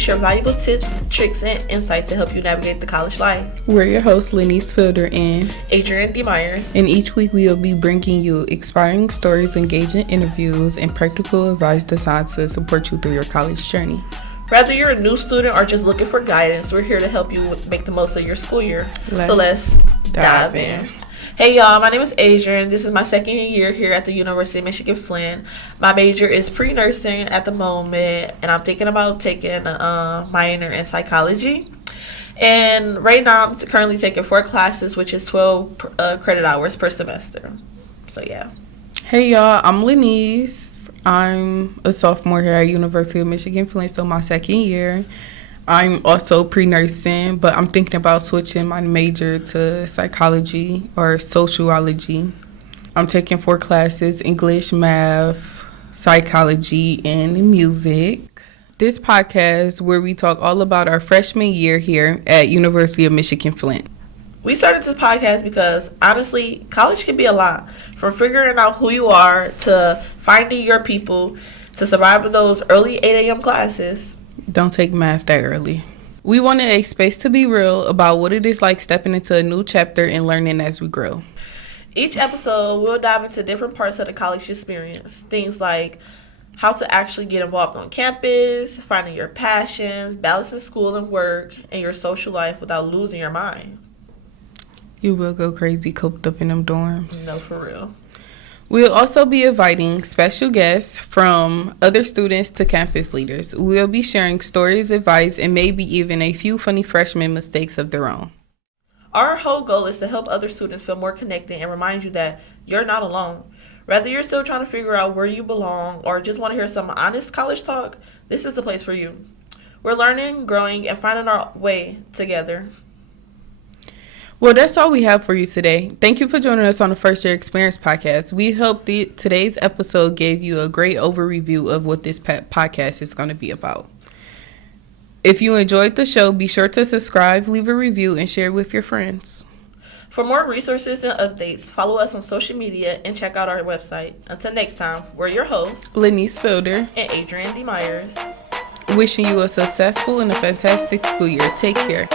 Share valuable tips, tricks, and insights to help you navigate the college life. We're your hosts, Lenise Fielder and Adrian D. Myers. And each week we will be bringing you inspiring stories, engaging interviews, and practical advice designed to support you through your college journey. Whether you're a new student or just looking for guidance, we're here to help you make the most of your school year. Let's dive in. Hey y'all, my name is Adrian. This is my second year here at the University of Michigan Flint. My major is pre-nursing at the moment, and I'm thinking about taking a minor in psychology. And right now I'm currently taking 4 classes, which is 12 credit hours per semester. So yeah. Hey y'all, I'm Lenise. I'm a sophomore here at University of Michigan Flint, so my second year. I'm also pre-nursing, but I'm thinking about switching my major to psychology or sociology. I'm taking 4 classes: English, math, psychology, and music. This podcast where we talk all about our freshman year here at University of Michigan Flint. We started this podcast because, honestly, college can be a lot. From figuring out who you are to finding your people to surviving those early 8 a.m. classes. Don't take math that early. We wanted a space to be real about what it is like stepping into a new chapter and learning as we grow. Each episode, we'll dive into different parts of the college experience. Things like how to actually get involved on campus, finding your passions, balancing school and work, and your social life without losing your mind. You will go crazy cooped up in them dorms. No, for real. We'll also be inviting special guests from other students to campus leaders. We'll be sharing stories, advice, and maybe even a few funny freshman mistakes of their own. Our whole goal is to help other students feel more connected and remind you that you're not alone. Whether you're still trying to figure out where you belong or just want to hear some honest college talk, this is the place for you. We're learning, growing, and finding our way together. Well, that's all we have for you today. Thank you for joining us on the First Year Experience podcast. We hope today's episode gave you a great overview of what this podcast is going to be about. If you enjoyed the show, be sure to subscribe, leave a review, and share with your friends. For more resources and updates, follow us on social media and check out our website. Until next time, we're your hosts, Lenise Fielder and Adrian D. Myers. Wishing you a successful and a fantastic school year. Take care.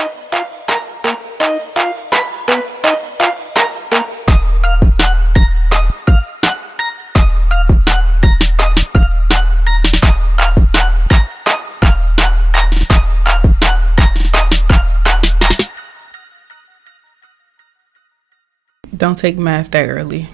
Don't take math that early.